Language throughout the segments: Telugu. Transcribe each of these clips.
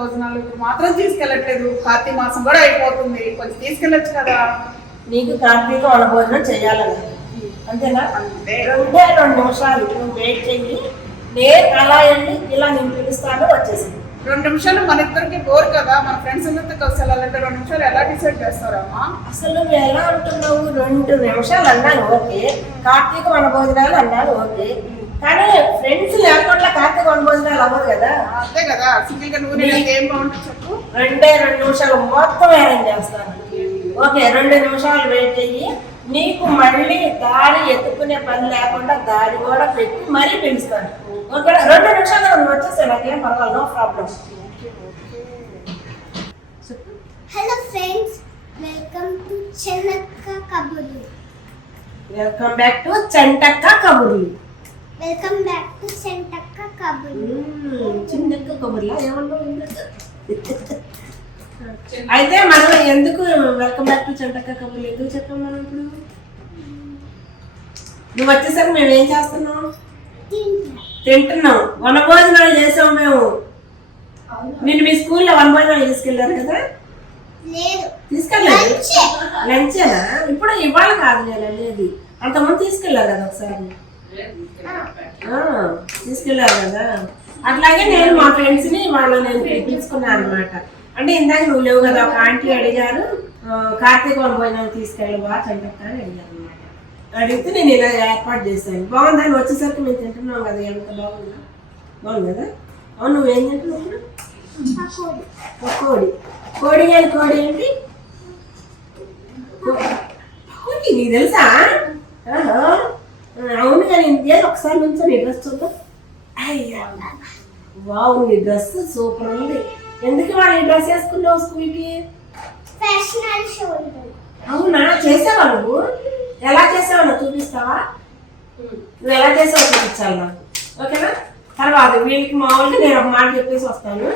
భోజనాలు మాత్రం తీసుకెళ్ళట్లేదు. కార్తీక మాసం కూడా అయిపోతుంది. కొంచెం తీసుకెళ్ళొచ్చు కదా. నీకు కార్తీక వనభోజనం చేయాలని. అంతేనా? అంతే. రెండే రెండు నిమిషాలు నువ్వు వెయిట్ చెయ్యి. నేను అలా వెళ్ళి ఇలా నేను పిలుస్తాను వచ్చేసింది రెండు నిమిషాలు మన ఇద్దరికి బోర్ కదా. మన ఫ్రెండ్స్ అందరితో కలిసి వెళ్ళాలంటే రెండు నిమిషాలు ఎలా డిసైడ్ చేస్తారమ్మా అసలు నువ్వు ఎలా అంటున్నావు? రెండు నిమిషాలు అన్నాను ఓకే. కార్తీక వనభోజనాలు అన్నాను ఓకే. కానీ ఫ్రెండ్స్ లేకుండా కార్తీక వనభోజనాలు అవ్వదు కదా. అంతే కదా సింగిల్గా నువ్వు ఏం బాగుంటుంది చెప్పు. రెండే రెండు నిమిషాలు మొత్తం అరేంజ్ చేస్తాను. ఓకే రెండు నిమిషాలు వెయిట్ చెయ్యి. నీకు మళ్ళీ దారి ఎత్తుకునే పని లేకుండా దారి కూడా పెట్టి మరీ పిలుస్తాను. ఓకే రెండు నిమిషాలు నువ్వు వచ్చేసా నాకేం పర్వాలేదు no problem hello friends welcome to Chennakka కబుర్లు వెల్కమ్ బ్యాక్ టు చంటక్క కబుర్లు వెల్కమ్ బ్యాక్ టు చెంటక్క కబుర్లు చిన్నక్క కబుర్లా? ఏమన్నావు ఇందాక? అయితే మనం ఎందుకు వెల్కమ్ బ్యాక్ టు చంటక్క కబుర్లు ఎందుకు చెప్పాం మనం ఇప్పుడు? నువ్వు వచ్చేసరికి మేము ఏం చేస్తున్నాం తింటా తింటున్నాం. వనభోజనాలు చేసాం మేము. నిన్ను మీ స్కూల్లో వనభోజనాలు తీసుకెళ్ళారు కదా? లేదు. తీసుకెళ్ళారు లంచే. లంచేనా? ఇప్పుడు ఇవాళ కాదు నేను అనేది. అంతకుముందు తీసుకెళ్ళారు కదా ఒకసారి. తీసుకెళ్ళారు కదా. అట్లాగే నేను మా ఫ్రెండ్స్ని వాళ్ళు నేను పిలుచుకున్నాను అనమాట అంటే ఇందాక నువ్వు లేవు కదా ఒక ఆంటీ అడిగారు ఆ, కార్తీక పోయినా తీసుకెళ్ళి బాగా అని అడిగారు అనమాట అడిగితే నేను ఇలా ఏర్పాటు చేశాను. బాగుందని వచ్చేసరికి మేము తింటున్నాం కదా ఎంత బాగుందా? బాగుంది కదా? అవును నువ్వేం తింటున్నావు కోడి కోడి అని కోడి ఏంటి? కోడి నీకు తెలుసా? అవును కానీ ఏదో ఒకసారి నుంచో నీ డ్రెస్ చూద్దాం. అయ్యా. వావ్ నీ డ్రెస్ సూపర్ ఉంది. ఎందుకు వాళ్ళు ఈ డ్రెస్ వేసుకున్నావు స్కూల్కి? ఫ్యాషనల్ షో ఉంటుంది. అవునా? చేసావా నువ్వు? ఎలా చేసావో నాకు చూపిస్తావా? నువ్వు ఎలా చేసావో చూపించాలి నాకు. ఓకేనా? తర్వాత వీళ్ళకి మామూలుగా నేను ఒక మాట చెప్పేసి వస్తాను.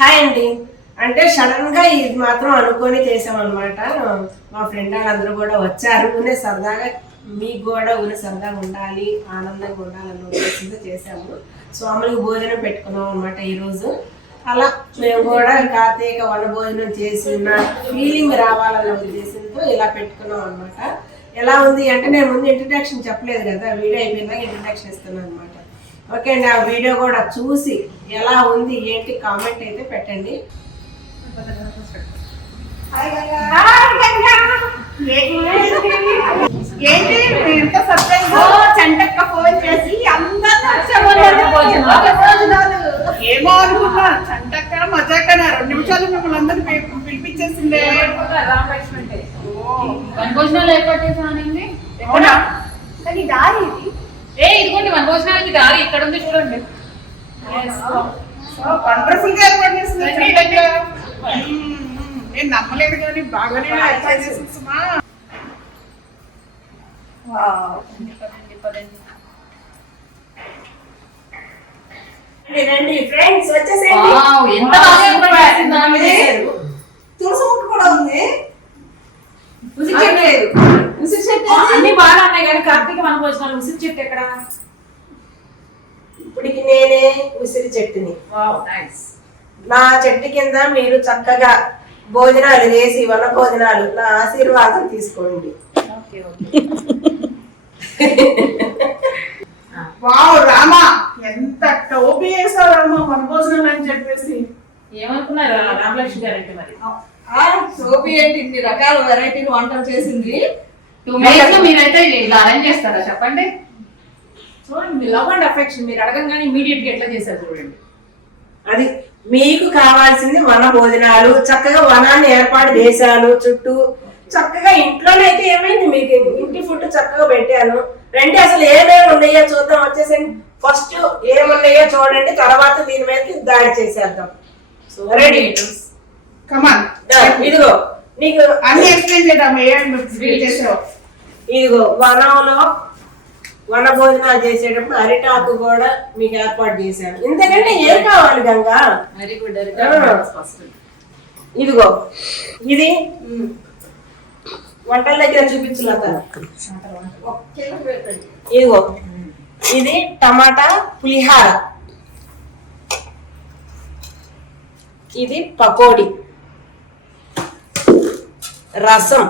హాయ్ అండి. అంటే సడన్గా ఇది మాత్రం అనుకొని చేసామన్నమాట. మా ఫ్రెండ్ వాళ్ళందరూ కూడా వచ్చారు. సరదాగా మీకు కూడా సరదాగా ఉండాలి ఆనందంగా ఉండాలన్న ఉద్దేశంతో చేసాము స్వాములకు భోజనం పెట్టుకున్నాం అనమాట ఈరోజు. అలా మేము కూడా కార్తీక వన భోజనం చేసిన ఫీలింగ్ రావాలన్న ఉద్దేశంతో ఇలా పెట్టుకున్నాం అనమాట ఎలా ఉంది అంటే నేను ముందు ఇంట్రడక్షన్ చెప్పలేదు కదా వీడియో అయిపోయినాక ఇంట్రడక్షన్ ఇస్తున్నాను అనమాట ఓకే అండి ఆ వీడియో కూడా చూసి ఎలా ఉంది ఏంటి కామెంట్ అయితే పెట్టండి. ఏంటి? ఎంత సర్ప్రైజ్? చంటక్క ఫోన్ చేసి అందరూ భోజనాలు ఏమో అనుకున్నా. చంటక్క మజాకన. రెండు నిమిషాలు మిమ్మల్ని అందరినీ పి- పిలిపించేసిందే. వనభోజనాలు ఏర్పాటు చేసానండి అవునా? కానీ దారి ఇది. ఏ ఇదిగోండి వనభోజనాలకి దారి. ఇక్కడ ఉంది చూడండి. వండర్ఫుల్గా ఏర్పాటు చేసింది చంటక్క. నేను నమ్మలేదు కానీ బాగానే చేసింది సుమా రండి ఫ్రెండ్స్ వచ్చేసేయండి. ఎంత. తులసి కూడా ఉంది. ఉసిరి చెట్టు. లేదు. ఉసిరి చెట్టు అన్ని బాగా ఉన్నాయి కానీ కార్తీక వనభోజనాలు ఉసిరి చెట్టు ఎక్కడ? ఇప్పటికి నేనే ఉసిరి చెట్టుని. నా చెట్టు కింద మీరు చక్కగా భోజనాలు వేసి వన భోజనాలు నా ఆశీర్వాదం తీసుకోండి. వావ్ రామా! ఎంత టోపీ వేసావు రామా వనభోజనం అని చెప్పేసి. ఏమనుకున్నారు? రామలక్ష్మి గారు అంటే మరి. సోపి ఏంటి ఇన్ని రకాల వెరైటీలు వంటలు చేసింది. టూ మినిట్స్ మీరైతే ఇలా అరేంజ్ చేస్తారా? చెప్పండి. చూడండి మీ లవ్ అండ్ అఫెక్షన్ మీరు అడగంగానే ఇమీడియట్గా ఎట్లా చేశారు చూడండి. అది మీకు కావాల్సింది వన భోజనాలు చక్కగా వనాన్ని ఏర్పాటు చేశాను చుట్టూ చక్కగా ఇంట్లోనైతే ఏమైంది మీకు? ఇంటి ఫుడ్ చక్కగా పెట్టాను. రండి అసలు ఏమేమి ఉన్నాయో చూద్దాం. వచ్చేసండి ఫస్ట్ ఏమున్నాయో చూడండి. తర్వాత దీని మీద దాడి చేసేద్దాం. రెడీ కమాన్ ఇదిగో. నీకు అన్ని ఎక్స్ప్లెయిన్ ఇదిగో వనంలో వన భోజనాలు చేసేటప్పుడు అరిటాకు కూడా మీకు ఏర్పాటు చేశాను. ఇంతకంటే ఏం కావాలి గంగా? ఇదిగో. ఇది వంటల దగ్గర చూపించలేత ఇదిగో ఇది టమాటా పులిహార. ఇది పకోడీ. రసం.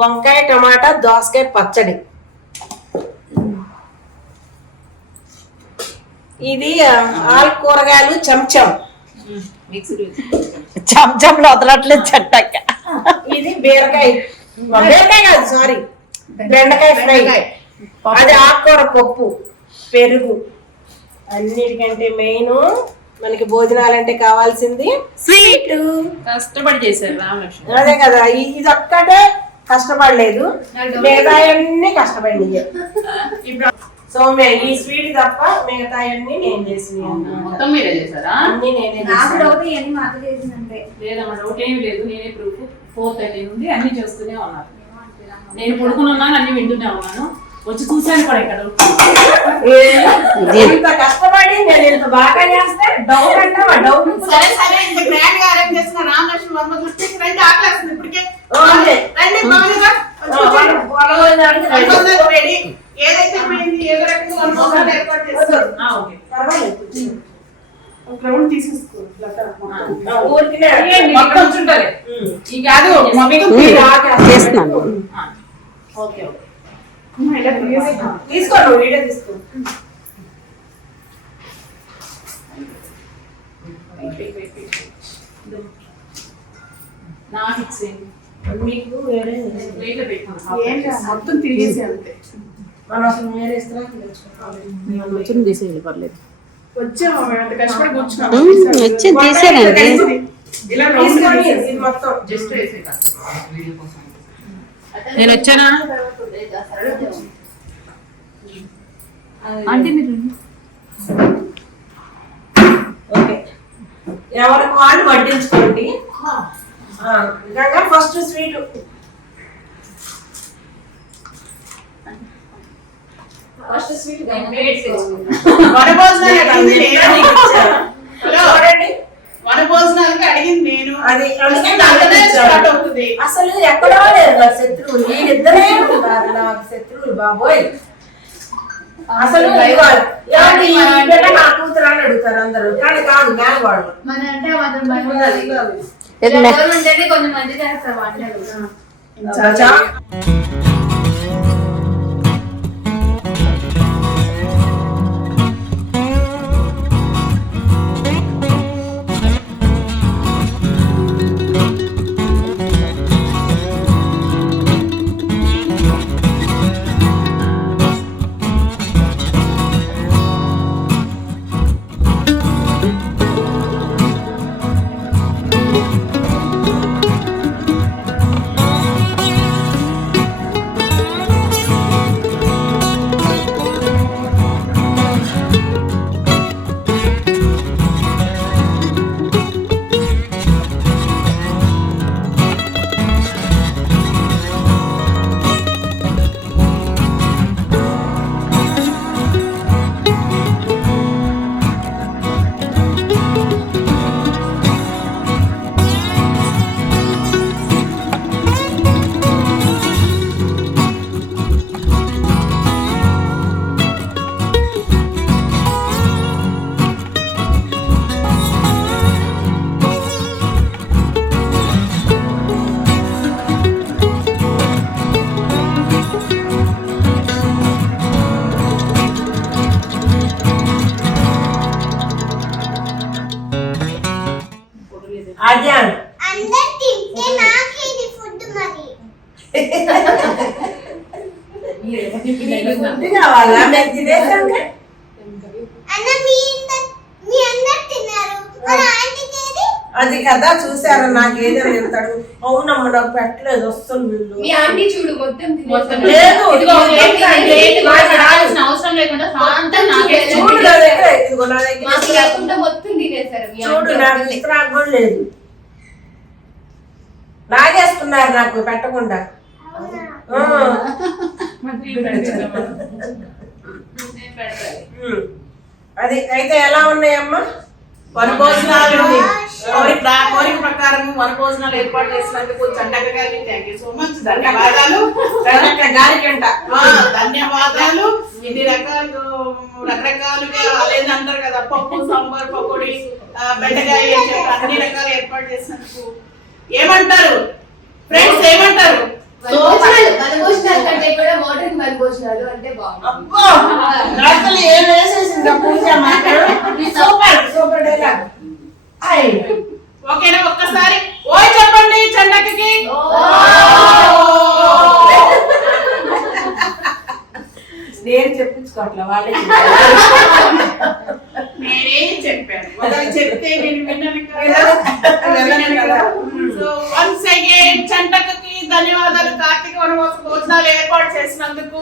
వంకాయ టమాటా దోసకాయ పచ్చడి. ఇది ఆల్ కూరగాయలు చెంచం. చెంచంలో వదలట్లేదు చెట్టక్క ఇది బీరకాయ. బీరకాయ కాదు సారీ బెండకాయ. ఫ్రై. అది ఆకుకూర పప్పు పెరుగు. అన్నిటికంటే మెయిన్ మనకి భోజనాలంటే కావాల్సింది స్వీట్. కష్టపడి చేశారు రామలక్ష్మి. అదే కదా ఇది ఒక్కటే కష్టపడలేదు. మిగతా అన్ని కష్టపడి సౌమ్య ఈ స్వీట్ తప్ప మిగతా అన్ని నేను చేసినాయి మొత్తం మీరే చేశారా? అన్ని నేనే నాకు. డౌట్ ఇవన్నీ మాత చేసిందంటే. లేదమ్మా డౌట్ ఏం లేదు. నేనే ప్రూఫ్ ఫోర్ థర్టీ నుండి అన్ని చేస్తూనే ఉన్నాను నేను పడుకుని ఉన్నాను అన్ని వింటూనే ఉన్నాను. వచ్చి చూశాను కూడా ఇక్కడ. ఇంత కష్టపడి నేను ఇంత బాగా చేస్తే డౌట్ అంటే డౌట్ సరే సరే ఇంత గ్రాండ్గా అరేంజ్ చేసిన రామలక్ష్మి వర్మ దృష్టికి రండి ఆకలేస్తుంది ఇప్పటికే. రెడీ. ఏదైతే పోయింది ఏదో రకంగా ఏర్పాటు చేస్తారు. తీసేసుకో చేస్తున్నాను. తీసుకో నువ్వు వీడియో తీసుకో. నాకు ఇచ్చేయండి మీకు వేరే మొత్తం తిరిగేసి అంతే. మనం అసలు పర్లేదు. వచ్చాము కష్టపడి కూర్చున్నాం. నేను వచ్చానా? అంటే మీరు ఓకే. ఎవరికి వాళ్ళు వడ్డించుకోండి ఆ, Ganga first sweet first sweet చూడండి. వన భోజనాలకి అడిగింది నేను. అది అసలు ఎక్కడో లేరు నా శత్రువులు. వీళ్ళిద్దరే ఉన్నారు నాకు శత్రువులు బాబోయ్. అసలు నా కూతురు అని అడుగుతారు అందరూ. కానీ కాదు మేనవాళ్ళు మన అంటే మాత్రం భయం ఉంటేనే కొంచెం మంచి చేస్తారు అది కదా చూసారా నాకు ఏదో వెళ్తాడు అవునమ్మ నాకు పెట్టలేదు అస్సలు వీళ్ళు మీ ఆంటీ చూడు మొత్తం. లేదు అవసరం లేకుండా చూడు నా దగ్గర ఇదిగో నా మొత్తం చూడు నాకు కూడా లేదు. లాగేస్తున్నారు నాకు పెట్టకుండా. అది అయితే ఎలా ఉన్నాయమ్మా? వన భోజనాలు కోరిక ప్ర- కోరిక ప్రకారం వన భోజనాలు ఏర్పాటు చేసినందుకు చండక గారికి థ్యాంక్ యూ సో మచ్ ధన్యవాదాలు గారికంట ఆ, ఎన్ని రకాలు రకరకాలుగా అదేంటి అంటారు కదా పప్పు సాంబార్ పకోడీ బెండకాయ అన్ని రకాలు ఏర్పాటు చేసినందుకు ఏమంటారు? ఫ్రెండ్స్ ఏమంటారు? భోజనాలు కంటే కూడా మోడర్న్ భోజనాలు అంటే బాగుంది అబ్బో! అసలు ఏం వేసేసింది పూజ మాత్రం సూపర్ సూపర్ డైలాగ్. అయ్యి ఓకేనా ఒక్కసారి? ఓయ్ చెప్పండి చండకి నేను చెప్పించుకోవట్లే వాళ్ళే నేనేం చెప్పాను. చెప్తే నేను విన్నాను కదా. సో వన్స్ అగైన్ చంటకకి ధన్యవాదాలు. కార్తీక వనవాస భోజనాలు ఏర్పాటు చేసినందుకు.